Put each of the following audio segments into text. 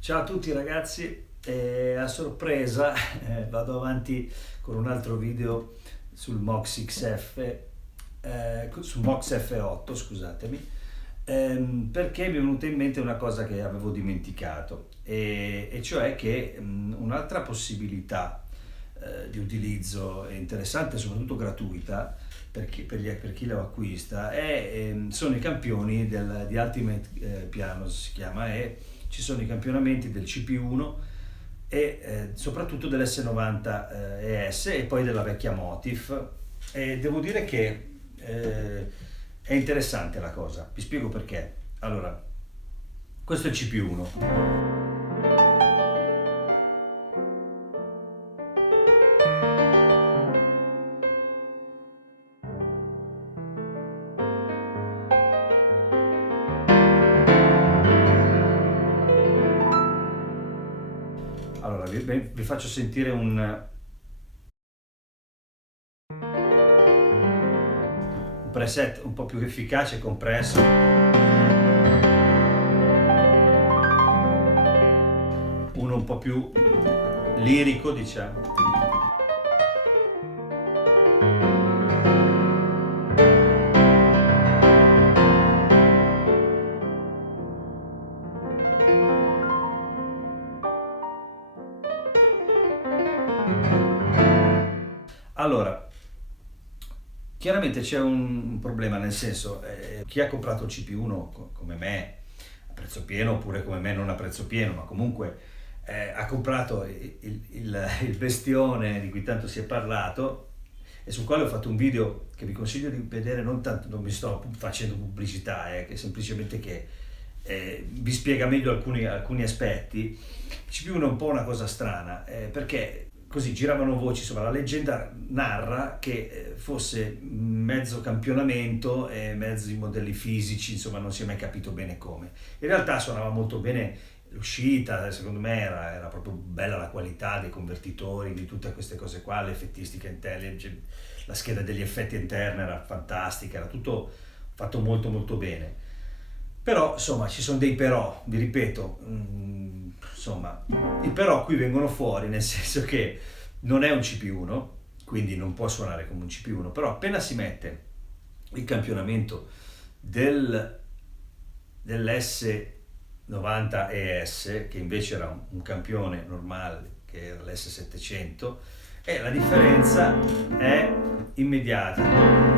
Ciao a tutti ragazzi, a sorpresa vado avanti con un altro video sul Mox XF, sul Mox F8, scusatemi, perché mi è venuta in mente una cosa che avevo dimenticato, e cioè che un'altra possibilità di utilizzo interessante, soprattutto gratuita, per chi lo acquista, sono i campioni di Ultimate Pianos, si chiama, e ci sono i campionamenti del CP1 e soprattutto dell'S90 ES e poi della vecchia Motif, e devo dire che è interessante la cosa, vi spiego perché. Allora, questo è il CP1. Allora, vi faccio sentire un preset un po' più efficace e compresso, uno un po' più lirico, diciamo. Allora, chiaramente c'è un problema, nel senso, chi ha comprato il CP1 come me a prezzo pieno, oppure come me non a prezzo pieno, ma comunque ha comprato il bestione di cui tanto si è parlato e sul quale ho fatto un video che vi consiglio di vedere. Non tanto, non mi sto facendo pubblicità, che semplicemente che vi spiega meglio alcuni aspetti. Il CP1 è un po' una cosa strana, perché così giravano voci, insomma la leggenda narra che fosse mezzo campionamento e mezzi modelli fisici, insomma non si è mai capito bene come. In realtà suonava molto bene l'uscita, secondo me era proprio bella la qualità dei convertitori, di tutte queste cose qua, l'effettistica intelligent, la scheda degli effetti interna era fantastica, era tutto fatto molto molto bene. Però insomma ci sono dei però, vi ripeto, insomma i però qui vengono fuori, nel senso che non è un CP1, quindi non può suonare come un CP1, però appena si mette il campionamento dell'S90 ES, che invece era un campione normale, che era l'S700, e la differenza è immediata.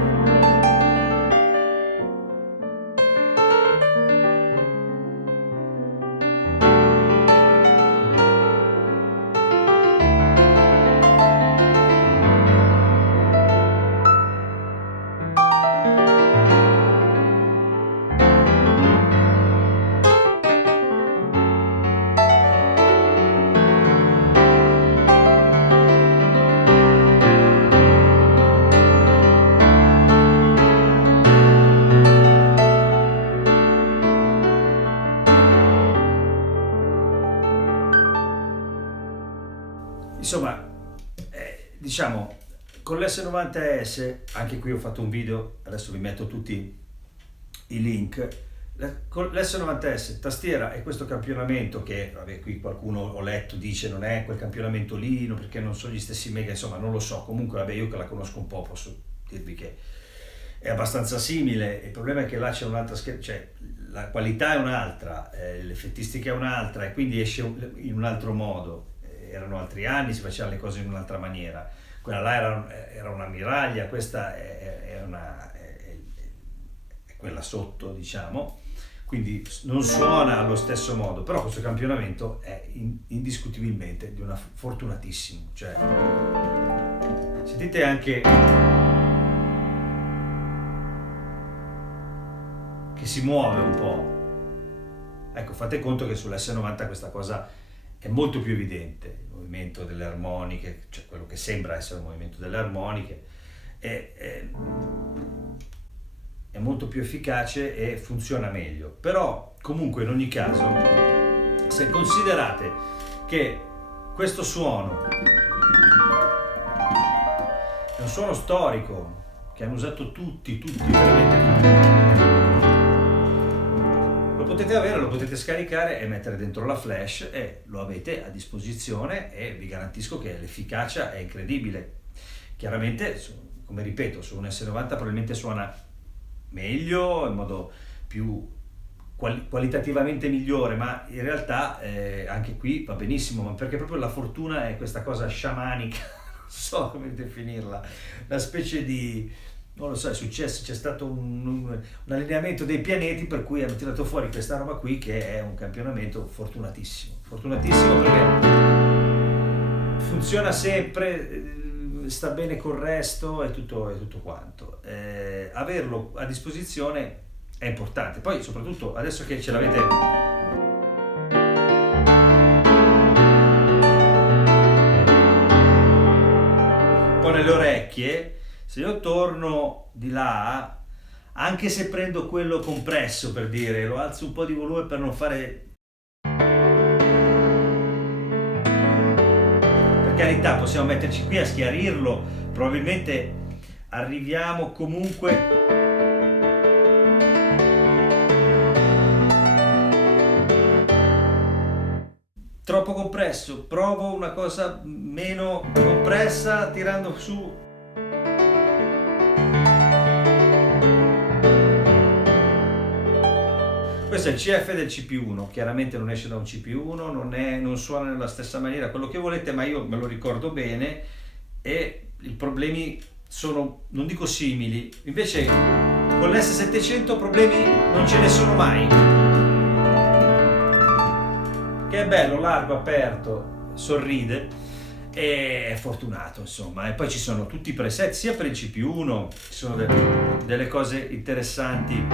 Insomma, diciamo, con l'S90S, anche qui ho fatto un video, adesso vi metto tutti i link. Con l'S90S, tastiera e questo campionamento che, vabbè, qui qualcuno ho letto dice non è quel campionamento lì, perché non sono gli stessi mega, insomma non lo so. Comunque vabbè, io che la conosco un po' posso dirvi che è abbastanza simile. Il problema è che là c'è un'altra scheda, cioè la qualità è un'altra, l'effettistica è un'altra, e quindi esce in un altro modo. Erano altri anni, si facevano le cose in un'altra maniera. Quella là era una miraglia, questa è quella sotto, diciamo, quindi non suona allo stesso modo, però questo campionamento è indiscutibilmente di una fortunatissimo, cioè sentite anche che si muove un po'. Ecco, fate conto che sull'S90 questa cosa è molto più evidente, il movimento delle armoniche, cioè quello che sembra essere un movimento delle armoniche, è molto più efficace e funziona meglio. Però comunque in ogni caso, se considerate che questo suono è un suono storico che hanno usato tutti, veramente tutti, lo potete avere, lo potete scaricare e mettere dentro la flash e lo avete a disposizione e vi garantisco che l'efficacia è incredibile. Chiaramente, come ripeto, su un S90 probabilmente suona meglio, in modo più qualitativamente migliore, ma in realtà anche qui va benissimo, ma perché proprio la fortuna è questa cosa sciamanica, non so come definirla, una specie di, non lo so, è successo, c'è stato un allineamento dei pianeti per cui hanno tirato fuori questa roba qui che è un campionamento fortunatissimo perché funziona sempre, sta bene col resto e tutto quanto. Averlo a disposizione è importante, poi soprattutto adesso che ce l'avete un po' nelle orecchie, se io torno di là, anche se prendo quello compresso, per dire, lo alzo un po' di volume per non fare, per carità, possiamo metterci qui a schiarirlo, probabilmente arriviamo comunque troppo compresso, provo una cosa meno compressa tirando su. Questo è il CF del CP1, chiaramente non esce da un CP1, non suona nella stessa maniera, quello che volete, ma io me lo ricordo bene e i problemi sono, non dico simili, invece con l'S700 problemi non ce ne sono mai. Che è bello, largo, aperto, sorride e è fortunato, insomma. E poi ci sono tutti i preset sia per il CPU1, ci sono delle cose interessanti,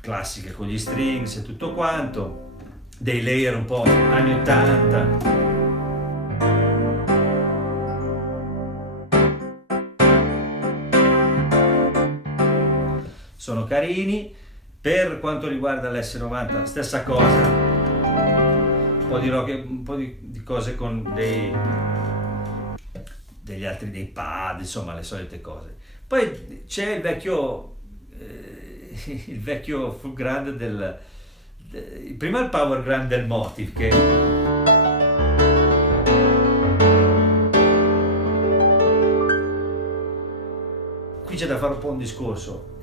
classiche con gli strings e tutto quanto, dei layer un po' anni 80. Sono carini. Per quanto riguarda l'S90 stessa cosa, un po' di cose con degli altri, dei pad, insomma le solite cose. Poi c'è il vecchio full grand prima il power grand del Motiv, che qui c'è da fare un po' un discorso.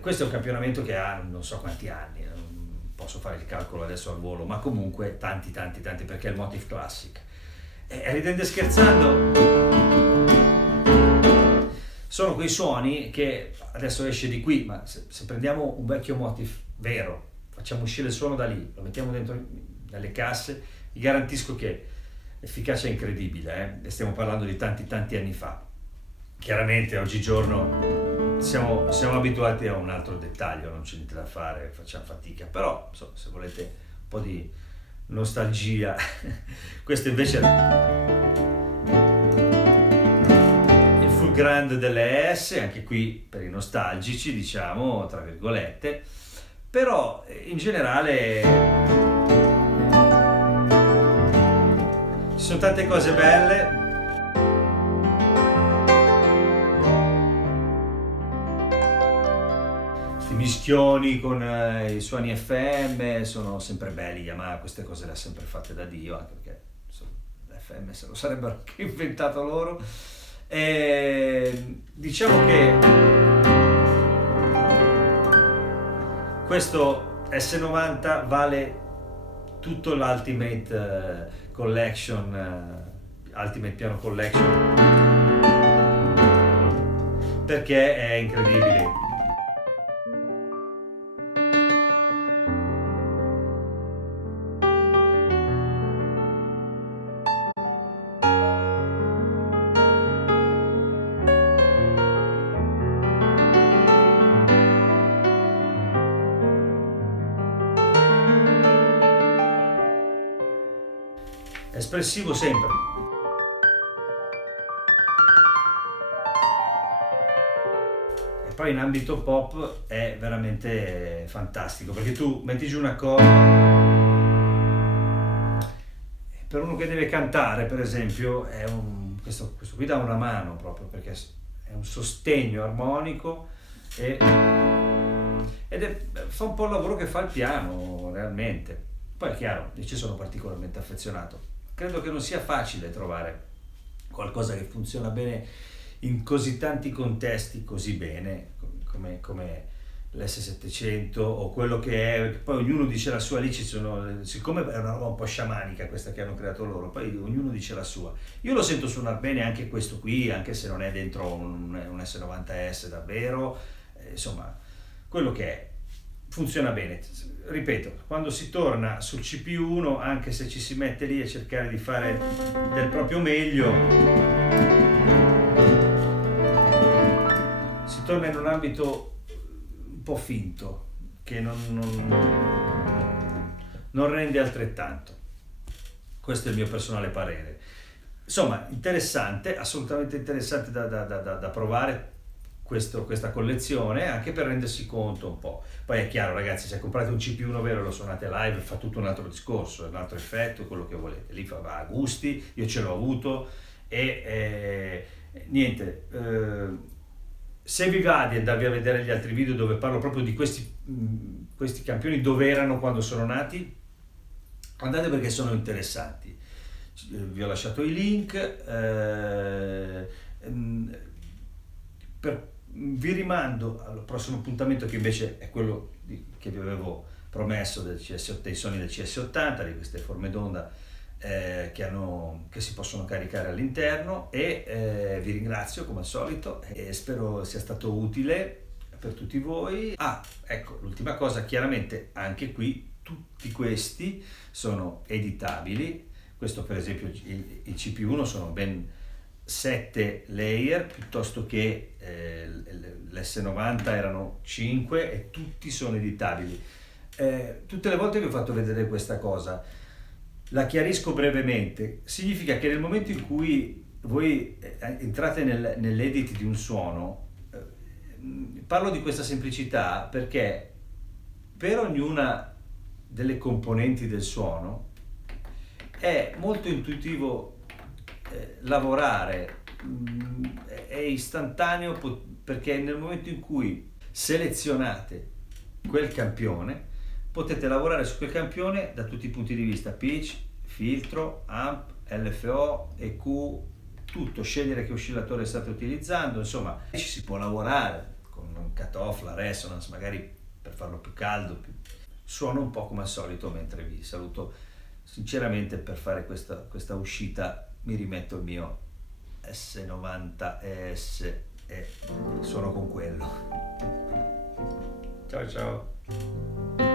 Questo è un campionamento che ha non so quanti anni, non posso fare il calcolo adesso al volo, ma comunque tanti, perché è il Motiv Classic. Ridendo e scherzando, sono quei suoni che adesso esce di qui, ma se prendiamo un vecchio Motiv vero, facciamo uscire il suono da lì, lo mettiamo dentro nelle casse, vi garantisco che l'efficacia è incredibile, e stiamo parlando di tanti anni fa. Chiaramente oggigiorno siamo abituati a un altro dettaglio, non c'è niente da fare, facciamo fatica, però insomma, se volete un po' di nostalgia, questo invece è il full grand delle ES, anche qui per i nostalgici, diciamo, tra virgolette, però in generale ci sono tante cose belle. Mischioni con i suoni FM sono sempre belli. Yamaha queste cose le ha sempre fatte da Dio, anche perché insomma, l'FM se lo sarebbero anche inventato loro. Diciamo che questo S90 vale tutto l'Ultimate Collection, Ultimate Piano Collection, perché è incredibile. Espressivo sempre. E poi in ambito pop è veramente fantastico, perché tu metti giù una cosa, per uno che deve cantare per esempio questo qui dà una mano proprio, perché è un sostegno armonico e fa un po' il lavoro che fa il piano realmente. Poi è chiaro, io ci sono particolarmente affezionato. Credo che non sia facile trovare qualcosa che funziona bene in così tanti contesti così bene come l'S700 o quello che è, poi ognuno dice la sua, lì ci sono, siccome è una roba un po' sciamanica questa che hanno creato loro, poi ognuno dice la sua. Io lo sento suonar bene anche questo qui, anche se non è dentro un S90S davvero, insomma, quello che è, funziona bene. Ripeto, quando si torna sul CPU1, anche se ci si mette lì a cercare di fare del proprio meglio, si torna in un ambito un po' finto, che non rende altrettanto. Questo è il mio personale parere. Insomma, interessante, assolutamente interessante da provare questa collezione, anche per rendersi conto un po'. Poi è chiaro, ragazzi, se comprate un CPU1 vero e lo suonate live fa tutto un altro discorso, un altro effetto, quello che volete. Lì va a gusti, io ce l'ho avuto e niente. Se vi va di andarvi a vedere gli altri video dove parlo proprio di questi campioni, dove erano quando sono nati, andate perché sono interessanti. Vi ho lasciato i link. Vi rimando al prossimo appuntamento, che invece è quello che vi avevo promesso del CS8, dei Sony del CS80, di queste forme d'onda che si possono caricare all'interno, e vi ringrazio come al solito e spero sia stato utile per tutti voi. Ecco, l'ultima cosa, chiaramente anche qui tutti questi sono editabili. Questo per esempio il CPU1 sono ben 7 layer, piuttosto che l'S90 erano 5, e tutti sono editabili. Tutte le volte vi ho fatto vedere questa cosa, la chiarisco brevemente. Significa che nel momento in cui voi entrate nell'edit di un suono, parlo di questa semplicità perché per ognuna delle componenti del suono è molto intuitivo lavorare, è istantaneo, perché nel momento in cui selezionate quel campione potete lavorare su quel campione da tutti i punti di vista: pitch, filtro, amp, LFO, EQ, tutto, scegliere che oscillatore state utilizzando, insomma ci si può lavorare con un cutoff, la resonance magari per farlo più caldo. Suono un po' come al solito, mentre vi saluto sinceramente. Per fare questa uscita mi rimetto il mio S90 ES e suono con quello. Ciao ciao.